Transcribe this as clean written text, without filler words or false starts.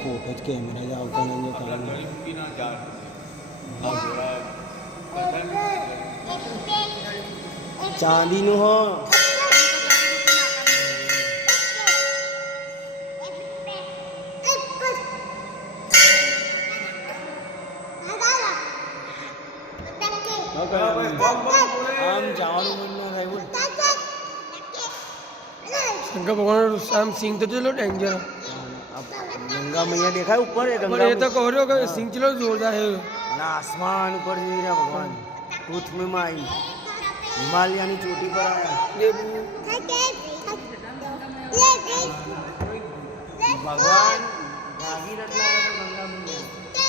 photo જ camera જ આવતા નહીં ચાંદીનું હો આમ જવાનું મન ના થાય બોલ શંકર ભગવાન આમ સિંગ તો ચલો ડેન્જર ગંગા મૈયા દેખાય ઉપર એ તો કહો રહ્યો કે સિંગ ચલો જોરદાર है અને આસમાન ઉપર જઈ રહ્યા ભગવાન ટૂથ में आई हिमालय की चोटी पर आया भगवान